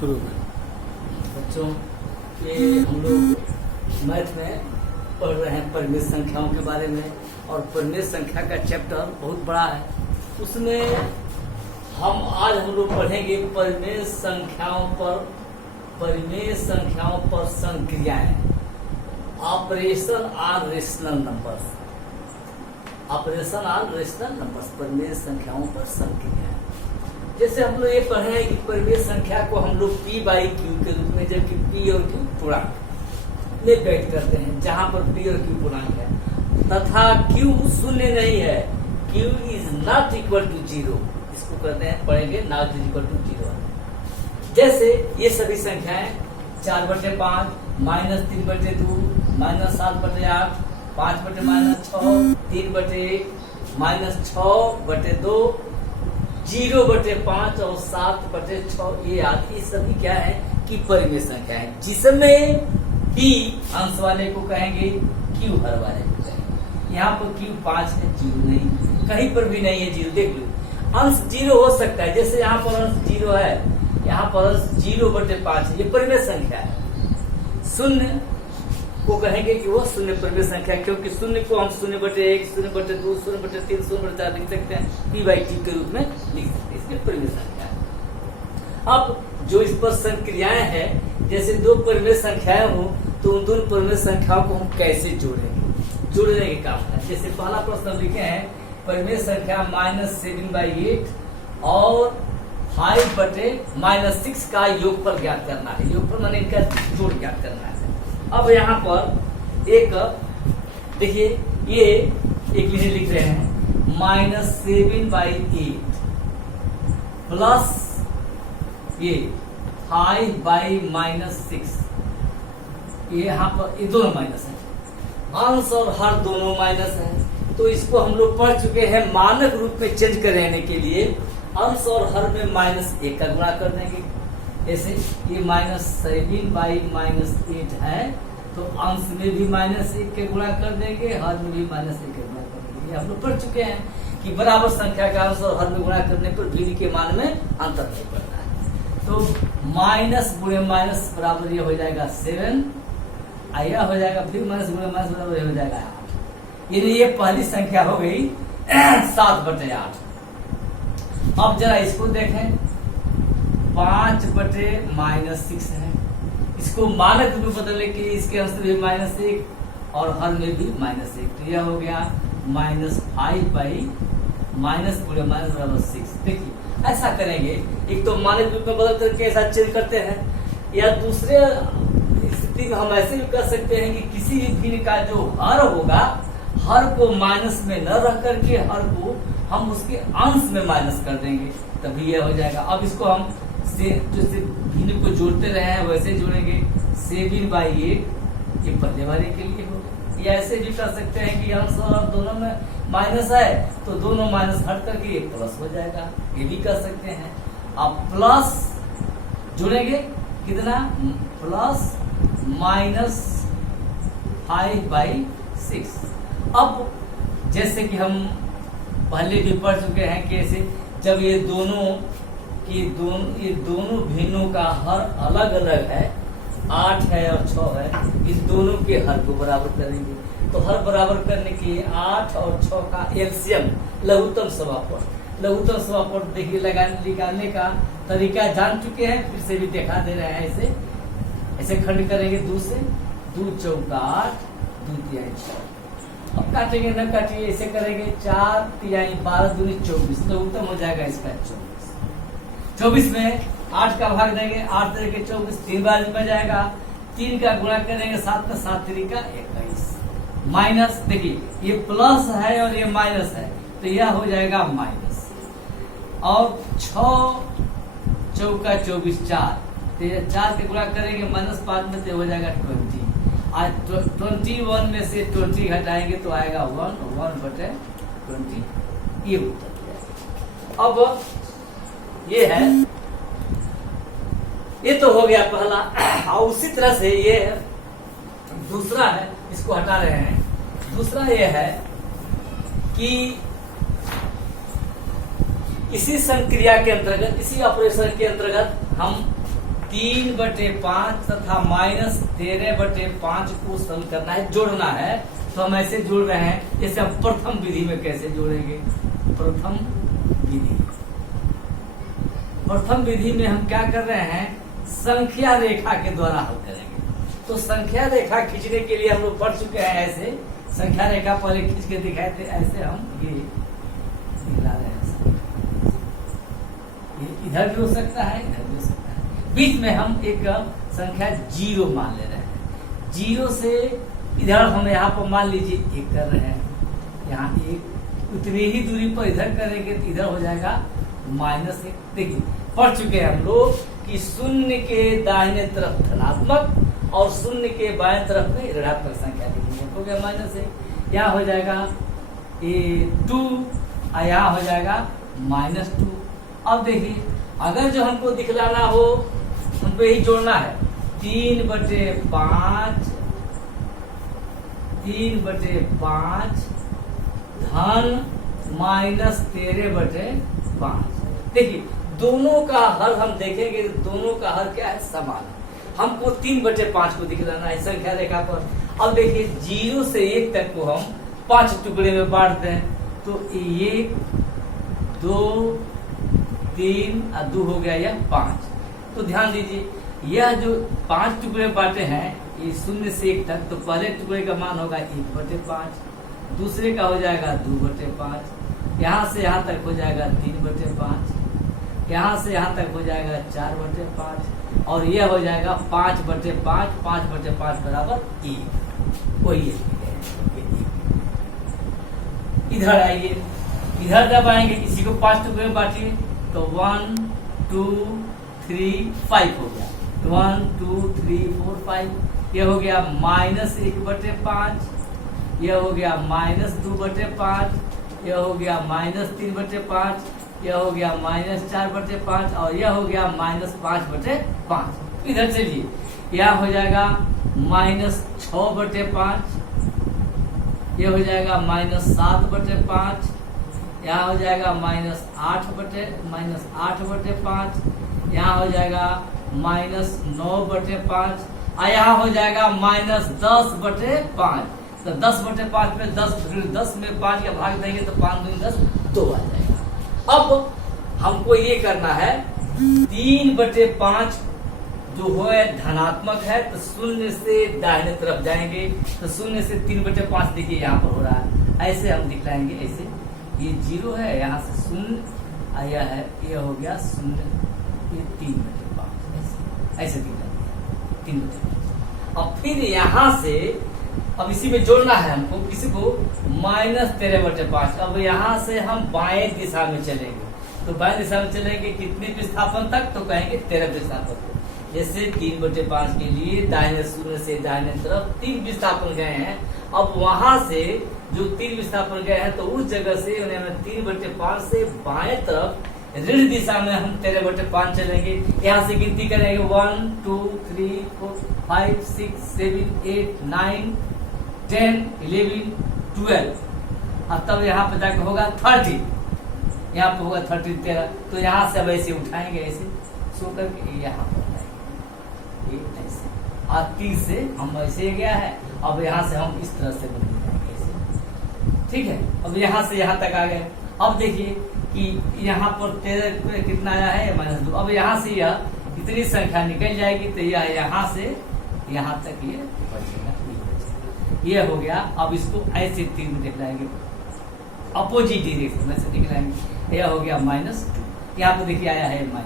शुरू में बच्चों ये हम लोग मैथ में पढ़ रहे हैं परिमेय संख्याओं के बारे में, और परिमेय संख्या का चैप्टर बहुत बड़ा है। उसमें आज हम लोग पढ़ेंगे परिमेय संख्याओं पर संक्रियाएं, ऑपरेशन ऑन रेशनल नंबर्स, परिमेय संख्याओं पर संक्रियाएं। जैसे हम लोग ये पढ़े हैं कि परिमेय संख्या को हम लोग P बाई Q के रूप में, जबकि P और Q पूर्णांक में व्यक्त करते हैं, जहां पर P और Q पूर्णांक है तथा Q शून्य नहीं है, Q is not equal to 0, इसको कहते हैं, पढ़ेंगे नॉट इक्वल टू 0। जैसे ये सभी संख्याएं 4/5, -3/2, -7/8, 5/-6, 3/1, -6/2, 0/5 और 7/6, ये सभी क्या है कि परिमेय संख्या है, जिसमें P अंश वाले को कहेंगे, Q हर वाले को कहेंगे। यहाँ पर Q 5 है, 0 नहीं, कहीं पर भी नहीं है 0। देख लो, अंश 0 हो सकता है, जैसे यहाँ पर अंश 0 है, यहाँ पर अंश 0/5 है, ये परिमेय संख्या है। शून्य को कहेंगे कि वो शून्य परिमेय संख्या, क्योंकि शून्य को हम 0/1, 0/2, 0/3, 0/4 लिख सकते हैं, P बाई Q के रूप में लिख सकते हैं, इसमें परिमेय संख्या है। अब जो इस पर संक्रियाएं हैं, जैसे दो परिमेय संख्याएं हो तो उन दोनों परिमेय संख्याओं को हम कैसे जोड़ेंगे, जोड़ने के काम है। जैसे पहला प्रश्न लिखे हैं, परिमेय संख्या -7/8 और 5/-6 का योगफल ज्ञात करना है। योगफल माने इनका जोड़ ज्ञात करना है। अब यहाँ पर एक देखिए, ये एक लिख रहे हैं, -7/8 प्लस ये 5/-6, ये यहाँ पर ये दोनों माइनस है, अंश और हर दोनों माइनस है। तो इसको हम लोग पढ़ चुके हैं, मानक रूप में चेंज करने के लिए अंश और हर में -1 का गुणा कर देंगे। ऐसे ये -7/-8 है, तो अंश में भी -1 के गुणा कर देंगे, हर में भी -1 के गुणा कर देंगे। हम लोग पढ़ चुके हैं कि बराबर संख्या का अंश और हर में गुणा करने पर भिन्न के मान में अंतर नहीं पड़ता है। तो माइनस गुणे माइनस बराबर ये हो जाएगा 7, यह हो जाएगा, फिर माइनस गुणे माइनस बराबर ये हो जाएगा 8। ये पहली संख्या हो गई 7/8। अब जरा इसको देखें, 5/-6 है, इसको मानक रूप में बदलने के लिए इसके अंश में भी -1 और हर में भी -1, तो यह हो गया -5/- गुणे माइनस बराबर 6। देखिए ऐसा करेंगे, एक तो मानक रूप में बदल करके ऐसा चेंज करते हैं, या दूसरे स्थिति में हम ऐसे भी कर सकते हैं कि किसी भी भिन्न का जो हर होगा, हर को माइनस में न रख करके हर को हम उसके अंश में माइनस कर देंगे, तभी यह हो जाएगा। अब इसको हम जैसे भिन्न को जोड़ते रहे हैं वैसे जोड़ेंगे, 7/8 ये पहले वाले के लिए होगा। या ऐसे भी कर सकते हैं कि अंश और दोनों में माइनस है, तो दोनों माइनस हट करके ये प्लस हो जाएगा, ये भी कर सकते हैं। अब प्लस जोड़ेंगे कितना, +-5/6। अब जैसे कि हम पहले भी पढ़ चुके हैं कि ऐसे जब ये दोनों भिन्नों का हर अलग अलग है, 8 है और 6 है, इन दोनों के हर को बराबर करेंगे। तो हर बराबर करने के लिए 8 और 6 का एलसीएम, लघुत्तम समापन देखिए निकालने का तरीका जान चुके हैं, फिर से भी दिखा दे रहे हैं। ऐसे खंड करेंगे, 2 से 2 चौका 8, 2 तिहाई 6। अब काटेंगे न काटिए, ऐसे करेंगे, 4 तिहाई 12, 2 24, लघुत्तम हो जाएगा इसका 24 में 8 का भाग देंगे, 8 देंगे 24, 3 बार में जाएगा, 3 का गुणा करेंगे 7 में, 7 3 का 21, माइनस, देखिए ये प्लस है और ये माइनस है, तो यह हो जाएगा माइनस। और 6 चौका 24, 4, तो ये 4 के गुणा करेंगे -5 में, तो हो जाएगा 20। आज 21 में से 20 घटाएंगे तो आएगा 1/20, ये उत्तर। अब ये है, ये तो हो गया पहला। और उसी तरह से ये दूसरा है, इसको हटा रहे हैं। दूसरा ये है कि इसी संक्रिया के अंतर्गत, इसी ऑपरेशन के अंतर्गत हम 3/5 तथा -13/5 को सम करना है, जोड़ना है। तो हम ऐसे जोड़ रहे हैं, जैसे हम प्रथम विधि में कैसे जोड़ेंगे। प्रथम विधि में हम क्या कर रहे हैं, संख्या रेखा के द्वारा हल करेंगे। तो संख्या रेखा खींचने के लिए हम लोग पढ़ चुके हैं, ऐसे संख्या रेखा पहले खींच के दिखाए थे, ऐसे हम ये दिखला रहे हैं। इधर भी हो सकता है, इधर भी हो सकता है। बीच में हम एक संख्या 0 मान ले रहे हैं। 0 से इधर हम यहाँ पर मान लीजिए 1 कर रहे हैं, यहाँ 1, उतनी ही दूरी पर इधर करेंगे तो इधर हो जाएगा -1। देखिए पढ़ चुके हैं हम लोग कि शून्य के दाहिने तरफ धनात्मक और शून्य के बाएं तरफ में ऋणात्मक संख्या लिखेंगे। हो गया -1, यहाँ हो जाएगा 2 और यहाँ हो जाएगा -2। अब देखिए अगर जो हमको दिखलाना हो उनको यही जोड़ना है। 3/5 धन -13/5। देखिए दोनों का हर हम देखेंगे, दोनों का हर क्या है, समान है। हमको 3/5 को दिखलाना है संख्या रेखा पर। अब देखिए 0 से 1 तक को हम 5 टुकड़े में बांटते हैं। तो 1 2 3 और 2 हो गया, यह 5। तो ध्यान दीजिए यह जो 5 टुकड़े बांटे हैं, ये 0 से 1 तक, तो पहले टुकड़े का मान होगा 1/5, दूसरे का हो जाएगा 2/5, यहाँ से यहाँ तक हो जाएगा 3/5, यहाँ से यहाँ तक हो जाएगा 4/5 और यह हो जाएगा 5/5। 5/5 बराबर 1। वही इधर आइए, इधर जब आएंगे इसी को 5 टुकड़े में बांटिए तो 1 2 3 5 हो गया। 1 2 3 4 5। यह हो गया -1/5, यह हो गया -2/5, यह हो गया -3/5, यह हो गया -4/5 और यह हो गया -5/5। इधर चलिए, यह हो जाएगा -6/5, यह हो जाएगा -7/5, यहाँ हो जाएगा -8/5, यहाँ हो जाएगा -9/5 और यहाँ हो जाएगा -10/5। तो 10/5 में 10 में 5 का भाग देंगे तो 5 दूनी 10, 2 आ जाएगा। अब हमको ये करना है 3/5 जो है धनात्मक है, तो 0 से दाहिने तरफ जाएंगे तो 0 से 3/5 देखिए यहाँ पर हो रहा है, ऐसे हम दिखलाएंगे। ऐसे ये 0 है, यहाँ से 0 आया है, ये हो गया 0, ये 3/5 ऐसे दिखलाएंगे 3/5। अब फिर यहाँ से अब इसी में जोड़ना है हमको, किसी को -13/5। अब यहाँ से हम बाएं दिशा में चलेंगे, तो बाएं दिशा में चलेंगे कितने विस्थापन तक, तो कहेंगे 13 विस्थापन तक। जैसे 3/5 के लिए दाहिने 0 से दाहिने तरफ 3 विस्थापन गए हैं। अब वहां से जो 3 विस्थापन गए हैं तो उस जगह से 3/5 से बाएं तरफ ऋण दिशा में हम 13/5 चलेंगे। यहाँ से गिनती करेंगे 1 2 3 4 5 6 7 8 9 10 11 12 और तब यहाँ पे जाकर होगा 30, यहाँ पे होगा 30 13। तो यहाँ से अब ऐसे उठाएंगे, ऐसे सो करके यहाँ पर ऐसे, और 30 से हम ऐसे गया है। अब यहाँ से हम इस तरह से बन जाएंगे ऐसे, ठीक है। अब यहाँ से यहाँ तक आ गए। अब देखिए कि यहाँ पर 13 कितना आया है, -2। अब यहाँ से यह इतनी संख्या निकल जाएगी तो यह यहाँ से यहाँ तक ये बचेगा, ये हो गया। अब इसको ऐसे 3 में दिखलाएंगे, अपोजिट डायरेक्शन में से दिखलाएंगे। यह हो गया -2, यहाँ पर देखिए आया है -2,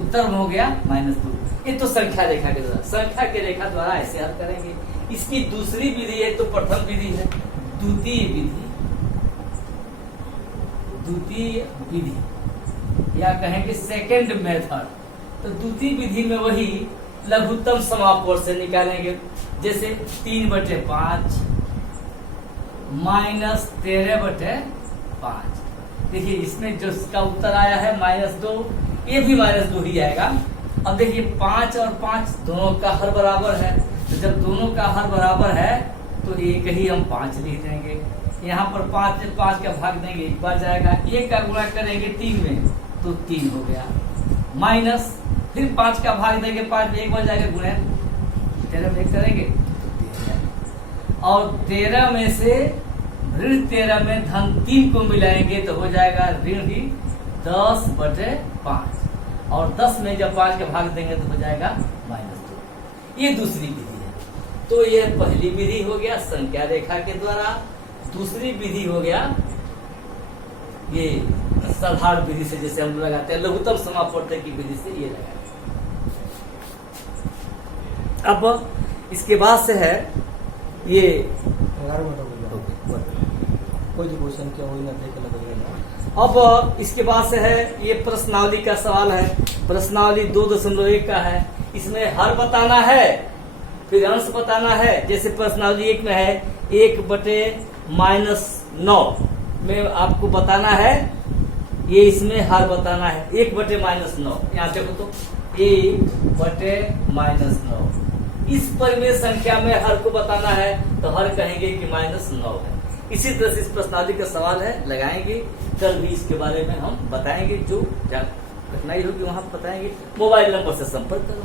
उत्तर में हो गया -2। ये तो संख्या रेखा के द्वारा, संख्या के रेखा द्वारा ऐसे हल करेंगे। इसकी दूसरी विधि है, तो प्रथम विधि है। द्वितीय विधि या कहेंगे सेकेंड मेथड। तो द्वितीय विधि में वही लघुत्तम समापवर्ग से निकालेंगे। जैसे 3/5 -13/5। देखिए इसमें जो इसका उत्तर आया है -2, ये भी -2 ही आएगा। अब देखिए 5 और 5 दोनों का हर बराबर है, तो जब दोनों का हर बराबर है तो एक ही हम 5 लिख देंगे। यहाँ पर 5 से 5 का भाग देंगे, 1 बार जाएगा। 1 का गुणा करेंगे 3 में तो 3 हो गया, माइनस फिर 5 का भाग देंगे, 5 में 1 बन जाएगा, गुणे 13 में 1 करेंगे, और 13 में से ऋण 13 में धन 3 को मिलाएंगे तो हो जाएगा ऋण ही 10/5, और 10 में जब 5 का भाग देंगे तो हो जाएगा -2। ये दूसरी विधि है। तो ये पहली विधि हो गया संख्या रेखा के द्वारा। दूसरी विधि हो गया ये साधारण विधि से, जैसे हम लगाते हैं लघुत्तम समापवर्तक की विधि से ये लगाते हैं। अब इसके बाद से है ये 11 मिनट हो गया, कोई जो क्वेश्चन क्या वही ना देख लगेगा। अब इसके बाद से है ये प्रश्नावली का सवाल है। प्रश्नावली 2.1 का है। इसमें हर बताना है, फिर अंश बताना है। जैसे प्रश्नावली 1 में है 1/-9 में आपको बताना है, ये इसमें हर बताना है 1/-9। यहाँ देखो तो 1/-9 इस परिमेय संख्या में हर को बताना है, तो हर कहेंगे कि -9 है। इसी तरह से इस प्रश्नावली का सवाल है, लगाएंगे। कल भी इसके बारे में हम बताएंगे, जो कठिनाई होगी वहां बताएंगे। मोबाइल नंबर से संपर्क करो।